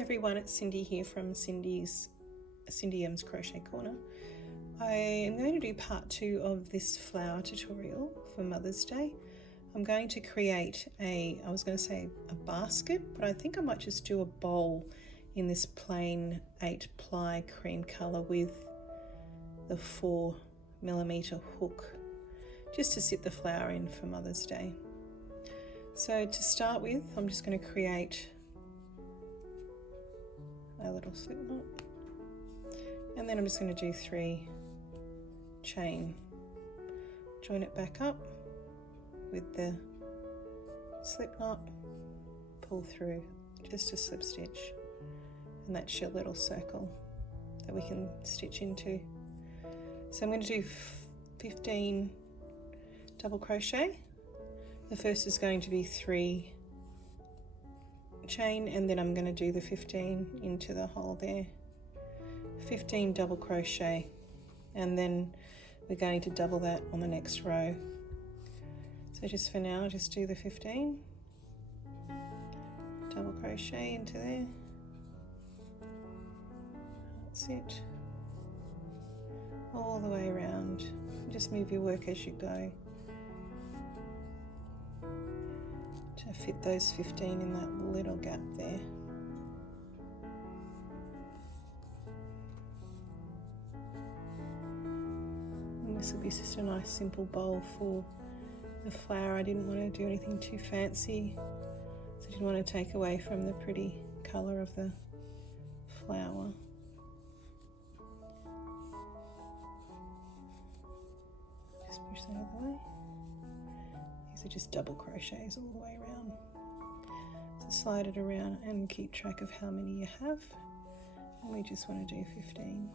everyone, it's Cindy here from Cindy M's Crochet Corner. I am going to do part 2 of this flower tutorial for Mother's Day. I'm going to create I was going to say a basket, but I think I might just do a bowl in this plain 8-ply cream colour with the 4mm hook, just to sit the flower in for Mother's Day. So to start with, I'm just going to create a little slip knot, and then I'm just going to do 3 chain, join it back up with the slip knot, pull through just a slip stitch, and that's your little circle that we can stitch into. So I'm going to do 15 double crochet. The first is going to be 3 chain, and then I'm going to do the 15 into the hole there, 15 double crochet, and then we're going to double that on the next row. So just for now, just do the 15 double crochet into there. That's it, all the way around. Just move your work as you go to fit those 15 in that little gap there. And this will be just a nice simple bowl for the flower. I didn't want to do anything too fancy, so I didn't want to take away from the pretty colour of the flower. Just push that out of the way. These are just double crochets all the way around. So slide it around and keep track of how many you have. And we just want to do 15.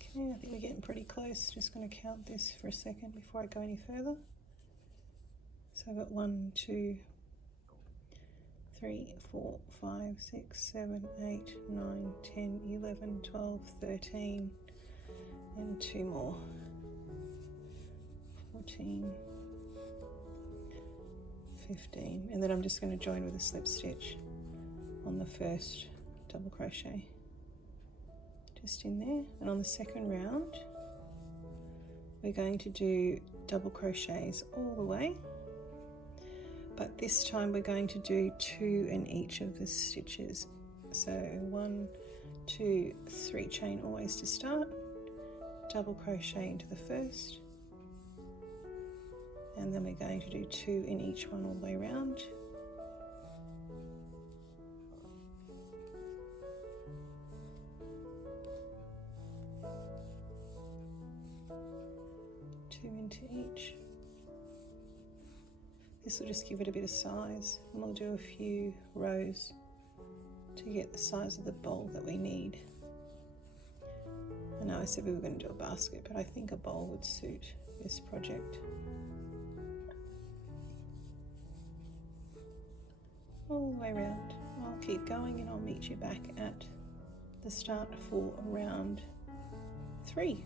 Okay, I think we're getting pretty close. Just going to count this for a second before I go any further. So I've got 1, 2, 3, 4, 5, 6, 7, 8, 9, 10, 11, 12, 13, and 2 more, 14, 15, and then I'm just going to join with a slip stitch on the first double crochet, just in there. And on the second round, we're going to do double crochets all the way, but this time we're going to do 2 in each of the stitches. So 1, 2, 3 chain always to start, double crochet into the first, and then we're going to do 2 in each one all the way around. Two into each. This will just give it a bit of size, and we'll do a few rows to get the size of the bowl that we need. I know I said we were going to do a basket, but I think a bowl would suit this project. All the way around. I'll keep going and I'll meet you back at the start for round 3.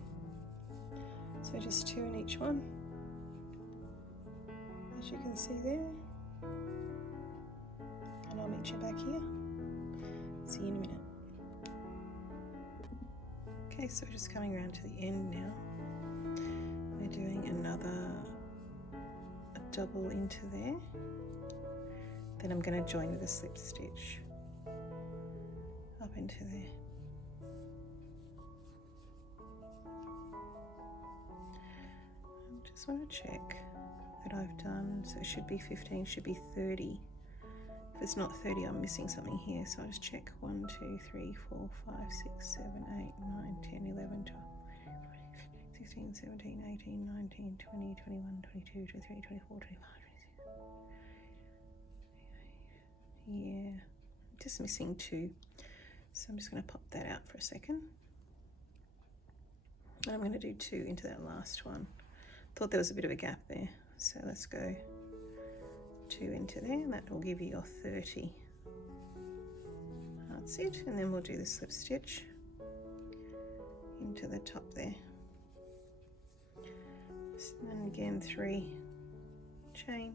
So just 2 in each one, as you can see there, and I'll meet you back here. See you in a minute. Okay, so we're just coming around to the end now. We're doing another double into there. Then I'm going to join with a slip stitch up into there. I just want to check that I've done, so it should be 15, should be 30. If it's not 30, I'm missing something here, so I'll just check. 1, 2, 3, 4, 5, 6, 7, 8, 9, 10, 11, 12, 16, 17, 18, 19, 20, 21, 22, 23, 24, 25, 26. Yeah, just missing 2. So I'm just going to pop that out for a second. And I'm going to do 2 into that last one. Thought there was a bit of a gap there, so let's go 2 into there, and that will give you your 30. That's it, and then we'll do the slip stitch into the top there. and again 3 chain,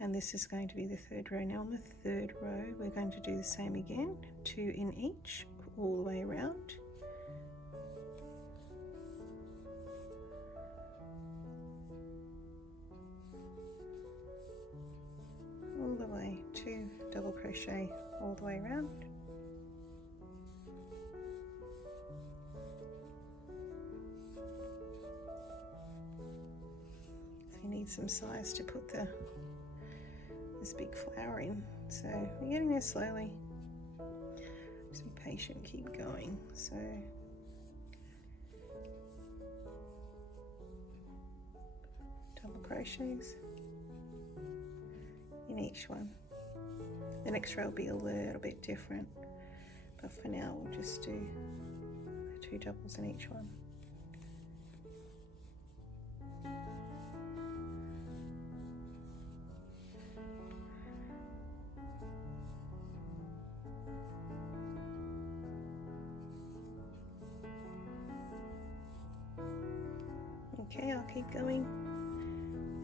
and this is going to be the third row. Now on the third row we're going to do the same again, 2 in each all the way around. All the way, 2 double crochet all the way around. If you need some size to put this big flower in, so we're getting there slowly. Just be patient, keep going. So double crochets in each one. The next row will be a little bit different, but for now we'll just do 2 doubles in each one. Okay, I'll keep going,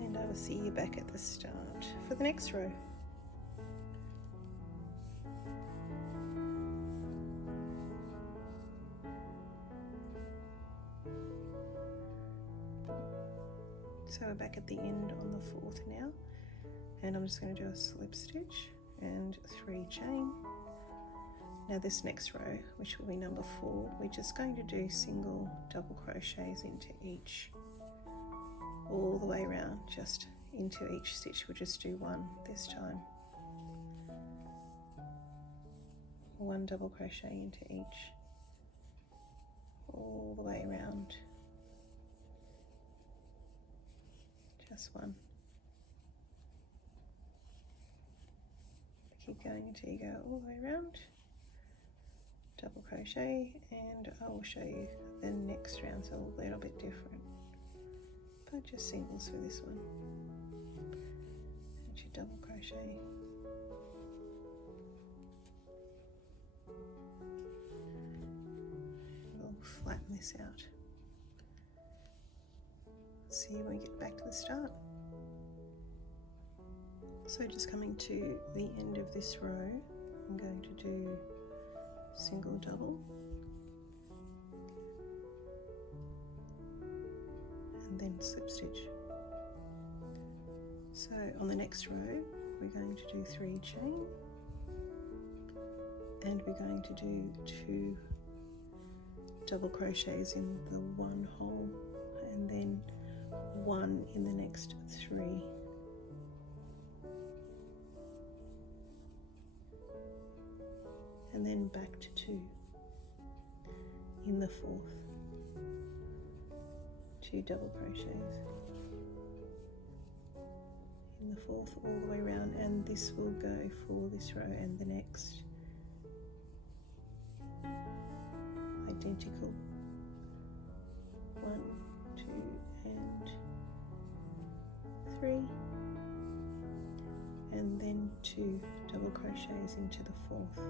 and I will see you back at the start for the next row. So we're back at the end on the 4th now, and I'm just going to do a slip stitch and 3 chain. Now this next row, which will be number 4, we're just going to do single double crochets into each, all the way around, just into each stitch. We'll just do 1 this time. 1 double crochet into each, all the way around. Just 1. Keep going until you go all the way around. Double crochet, and I will show you the next round, so a little bit different, but just singles for this one. And you double crochet, we'll flatten this out. See you when we get back to the start. So just coming to the end of this row, I'm going to do single double, and then slip stitch. So on the next row we're going to do 3 chain, and we're going to do 2 double crochets in the 1 hole, and then 1 in the next 3. And then back to 2 in the 4th, 2 double crochets in the 4th all the way around, and this will go for this row and the next. Identical. 1, 2 and 3, and then 2 double crochets into the 4th.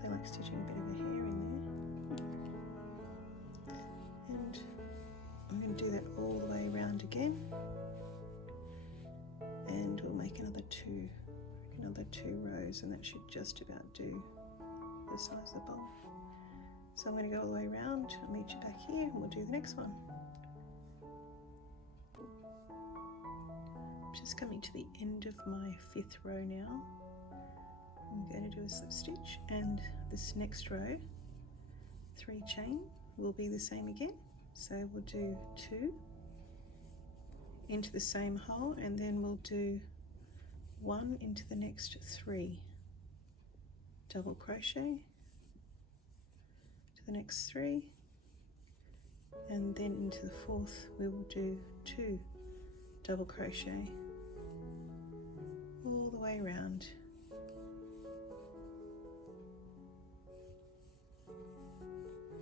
I like stitching a bit of a hair in there, and I'm going to do that all the way around again, and we'll make another 2 rows, and that should just about do the size of the bowl. So I'm going to go all the way around. I'll meet you back here and we'll do the next one. I'm just coming to the end of my 5th row now. I'm going to do a slip stitch, and this next row, 3 chain, will be the same again. So we'll do 2 into the same hole, and then we'll do 1 into the next 3 double crochet to the next 3, and then into the 4th we will do 2 double crochet all the way around.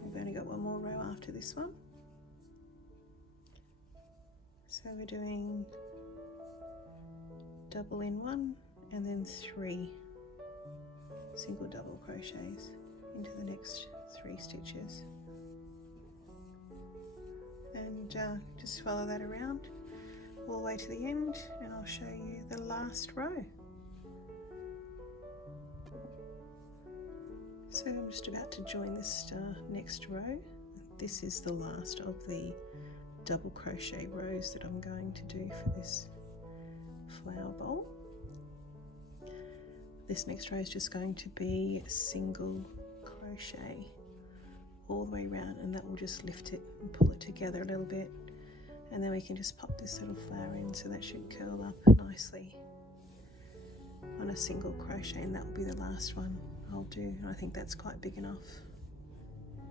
We've only got 1 more row after this one, so we're doing double in 1 and then 3 single double crochets into the next 3 stitches, and just follow that around all the way to the end, and I'll show you the last row. So I'm just about to join this next row. This is the last of the double crochet rows that I'm going to do for this flower bowl. This next row is just going to be single crochet all the way around, and that will just lift it and pull it together a little bit, and then we can just pop this little flower in, so that should curl up nicely on a single crochet, and that will be the last one I'll do. And I think that's quite big enough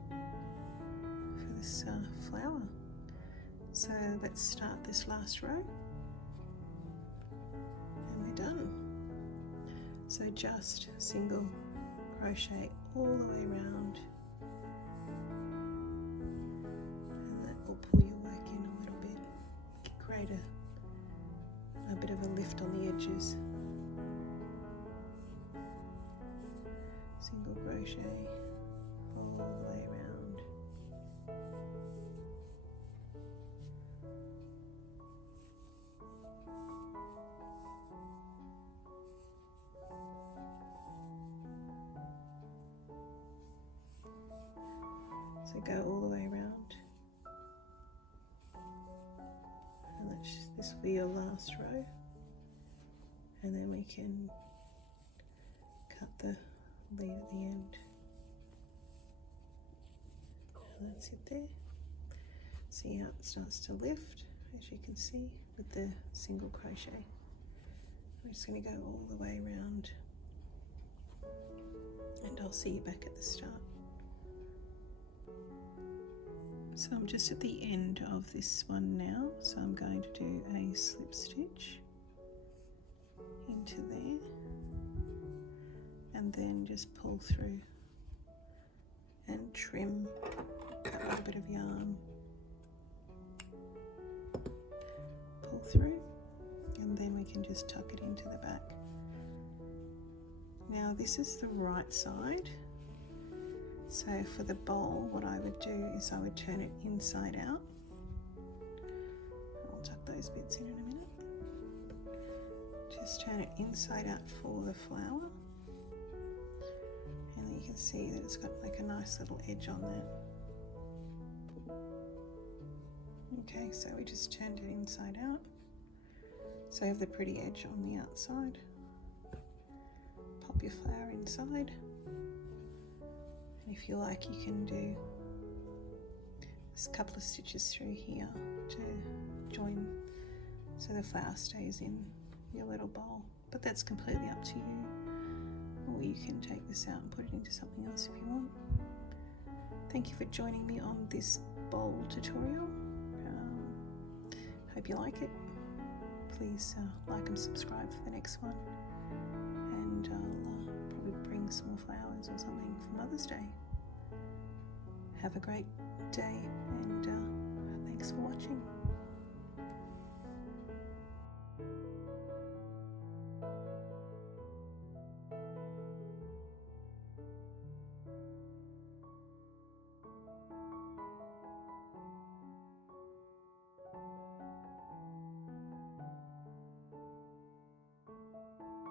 for this flower. So let's start this last row, and we're done. So just single crochet all the way around, and that will pull your work in a little bit, create a bit of a lift on the edges. Single crochet all the way around. So go all the way around, and this will be your last row, and then we can cut the lead at the end. And that's it there. See how it starts to lift, as you can see, with the single crochet. I'm just going to go all the way around, and I'll see you back at the start. So I'm just at the end of this one now, so I'm going to do a slip stitch into there, and then just pull through and trim, cut a little bit of yarn, pull through, and then we can just tuck it into the back. Now this is the right side, so for the bowl what I would do is I would turn it inside out. I'll tuck those bits in a minute. Just turn it inside out for the flower, and you can see that it's got like a nice little edge on there. Okay, so we just turned it inside out, so I have the pretty edge on the outside. Pop your flower inside, and if you like you can do just a couple of stitches through here to join so the flower stays in your little bowl, but that's completely up to you. Or you can take this out and put it into something else if you want. Thank you for joining me on this bowl tutorial. Hope you like it. Please like and subscribe for the next one, and I'll probably bring some more flowers or something for Mother's Day. Have a great day, and thanks for watching.